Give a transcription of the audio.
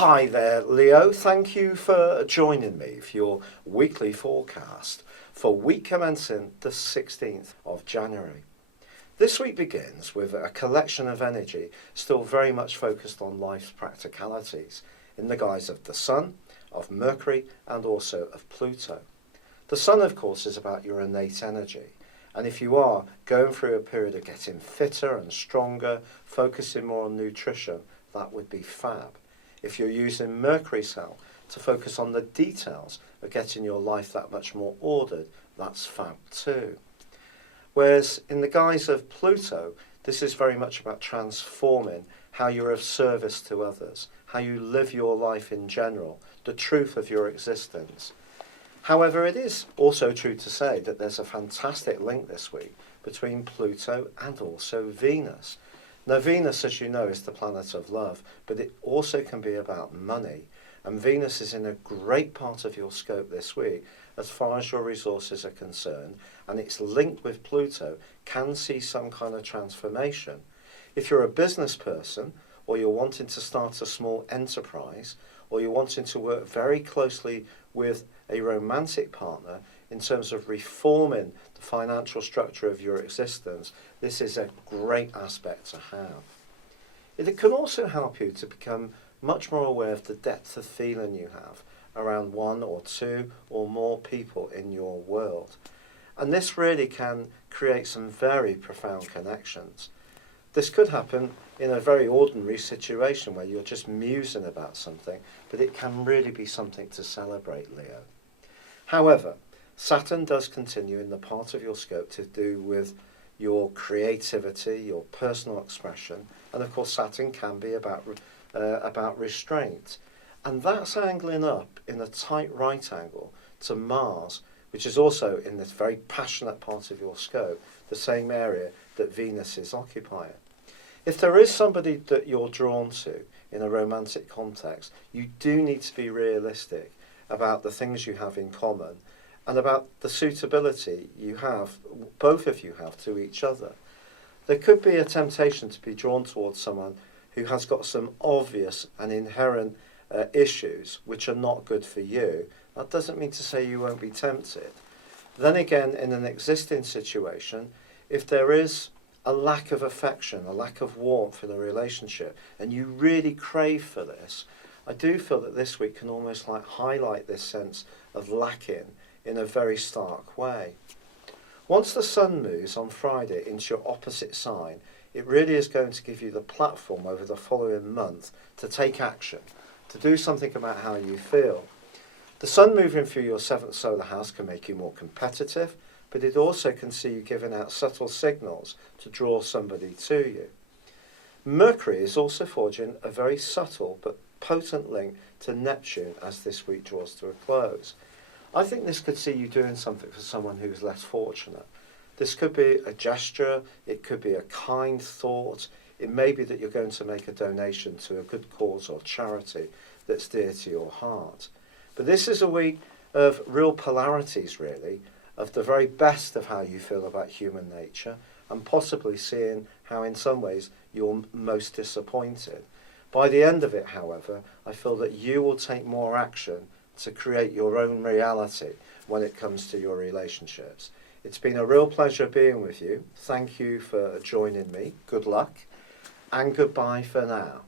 Hi there, Leo. Thank you for joining me for your weekly forecast for week commencing the 16th of January. This week begins with a collection of energy still very much focused on life's practicalities in the guise of the Sun, of Mercury, and also of Pluto. The Sun, of course, is about your innate energy. And if you are going through a period of getting fitter and stronger, focusing more on nutrition, that would be fab. If you're using Mercury cell to focus on the details of getting your life that much more ordered, that's fab too. Whereas in the guise of Pluto, this is very much about transforming how you're of service to others, how you live your life in general, the truth of your existence. However, it is also true to say that there's a fantastic link this week between Pluto and also Venus. Now, Venus, as you know, is the planet of love, but it also can be about money. And Venus is in a great part of your scope this week as far as your resources are concerned, and its link with Pluto can see some kind of transformation. If you're a business person, or you're wanting to start a small enterprise, or you're wanting to work very closely with a romantic partner in terms of reforming the financial structure of your existence, this is a great aspect to have. It can also help you to become much more aware of the depth of feeling you have around one or two or more people in your world. And this really can create some very profound connections. This could happen in a very ordinary situation where you're just musing about something, but it can really be something to celebrate, Leo. However, Saturn does continue in the part of your scope to do with your creativity, your personal expression, and of course Saturn can be about restraint. And that's angling up in a tight right angle to Mars, which is also in this very passionate part of your scope, the same area that Venus is occupying. If there is somebody that you're drawn to in a romantic context, you do need to be realistic about the things you have in common and about the suitability you have, both of you have, to each other. There could be a temptation to be drawn towards someone who has got some obvious and inherent issues which are not good for you. That doesn't mean to say you won't be tempted. Then again, in an existing situation, if there is a lack of affection, a lack of warmth in a relationship, and you really crave for this, I do feel that this week can almost like highlight this sense of lacking in a very stark way. Once the Sun moves on Friday into your opposite sign, it really is going to give you the platform over the following month to take action, to do something about how you feel. The Sun moving through your 7th solar house can make you more competitive, but it also can see you giving out subtle signals to draw somebody to you. Mercury is also forging a very subtle but potent link to Neptune as this week draws to a close. I think this could see you doing something for someone who's less fortunate. This could be a gesture, it could be a kind thought, it may be that you're going to make a donation to a good cause or charity that's dear to your heart. But this is a week of real polarities, really, of the very best of how you feel about human nature, and possibly seeing how in some ways you're most disappointed. By the end of it, however, I feel that you will take more action to create your own reality when it comes to your relationships. It's been a real pleasure being with you. Thank you for joining me. Good luck, and goodbye for now.